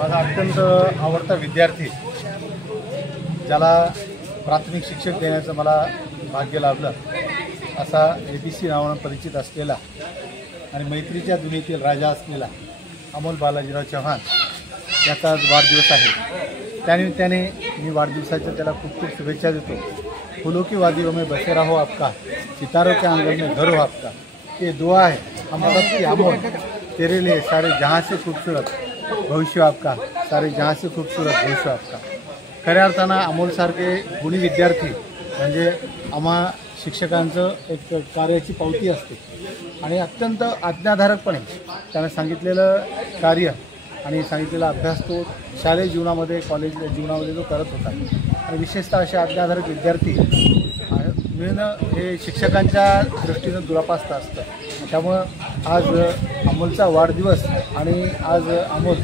माझा अत्यंत आवडता विद्यार्थी, ज्याला प्राथमिक शिक्षक देण्याचं मला भाग्य लाभलं, असा ABC नावानं परिचित असलेला आणि मैत्रीच्या दुनियेतील राजा असलेला अमोल बालाजीराव चव्हाण याचा आज वाढदिवस आहे। त्यानिमित्ताने मी वाढदिवसाच्या त्याला खूप खूप शुभेच्छा देतो। फूलों की वादियों में बसे रहो आपका, सितारों के आंगन में घर हो आपका, ये दुआ है हम सबकी अमोल, तेरे लिए सारे जहाँ से खूबसूरत भविष्य आपका, सारे जहाँ से खूबसूरत भविष्य आपका। खऱ्या अर्थानं अमोलसारखे गुणी विद्यार्थी म्हणजे आम्हा शिक्षकांचं एक कार्याची पावती असते आणि अत्यंत आज्ञाधारकपणे त्यानं सांगितलेलं कार्य आणि सांगितलेला अभ्यास तो शालेय जीवनामध्ये, कॉलेज जीवनामध्ये तो करत होता आणि विशेषतः असे आज्ञाधारक विद्यार्थी मिळणं हे शिक्षकांच्या दृष्टीनं दुरापास्त असतं। त्यामुळं आज अमोलचा वाढदिवस आणि आज अमोल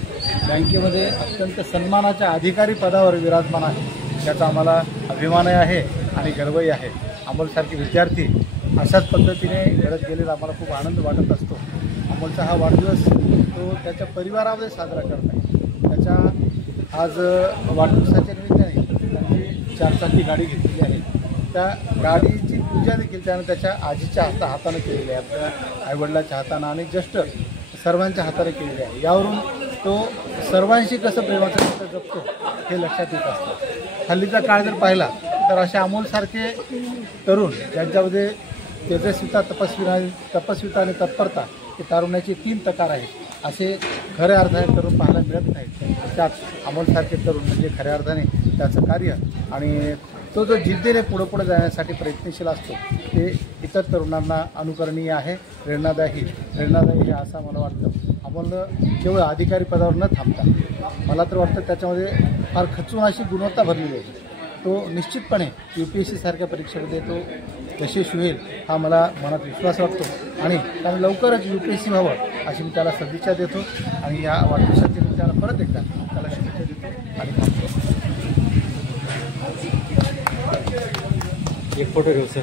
बँकेमध्ये अत्यंत सन्मानाच्या अधिकारी पदावर विराजमान आहे, याचा आम्हाला अभिमानही आहे आणि गर्वही आहे। अमोलसारखे विद्यार्थी अशाच पद्धतीने घडत गेलेला आम्हाला खूप आनंद वाटत असतो। अमोलचा हा वाढदिवस तो त्याच्या परिवारामध्ये साजरा करत आहे। त्याच्या आज वाढदिवसाच्या निमित्ताने त्यांची 4 चाकी गाडी घेतलेली आहे। त्या गाडीची पूजा देखील त्यानं त्याच्या आजीच्या हाताने केलेली आहे, आपल्या आईवडिलाच्या हातानं आणि जस्ट सर्वांच्या हाताने केलेली आहे। यावरून तो सर्वांशी कसं प्रेमाचं नातं जपतो हे लक्षात येत असतं। हल्लीचा काळ जर पाहिला तर अशा अमोलसारखे तरुण ज्यांच्यामध्ये तेजस्विता, तपस्विता आणि तत्परता हे तारुण्याचे 3 प्रकार आहेत, असे खऱ्या अर्थाने तरुण पाहायला मिळत नाहीत। त्यात अमोलसारखे तरुण म्हणजे खऱ्या अर्थाने त्याचं कार्य आणि तो जो जिद्दीने पुढे जाण्यासाठी प्रयत्नशील असतो ते इतर तरुणांना अनुकरणीय आहे, प्रेरणादायी आहे असं मला वाटतं। अमोलनं केवळ अधिकारी पदावर न थांबता मला तर वाटतं त्याच्यामध्ये फार खचून अशी गुणवत्ता भरलेली आहे। तो निश्चितपणे UPSC सारख्या परीक्षेमध्ये तो यशस्वी होईल हा मला मनात विश्वास वाटतो आणि त्यामुळे लवकरच UPSC व्हावं अशी मी त्याला सदिच्छा देतो आणि या वाढदिवसाच्या निमित्तानं परत एकदा त्याला शुभेच्छा देतो आणि थांबतो। एक फोटो घेऊ सर।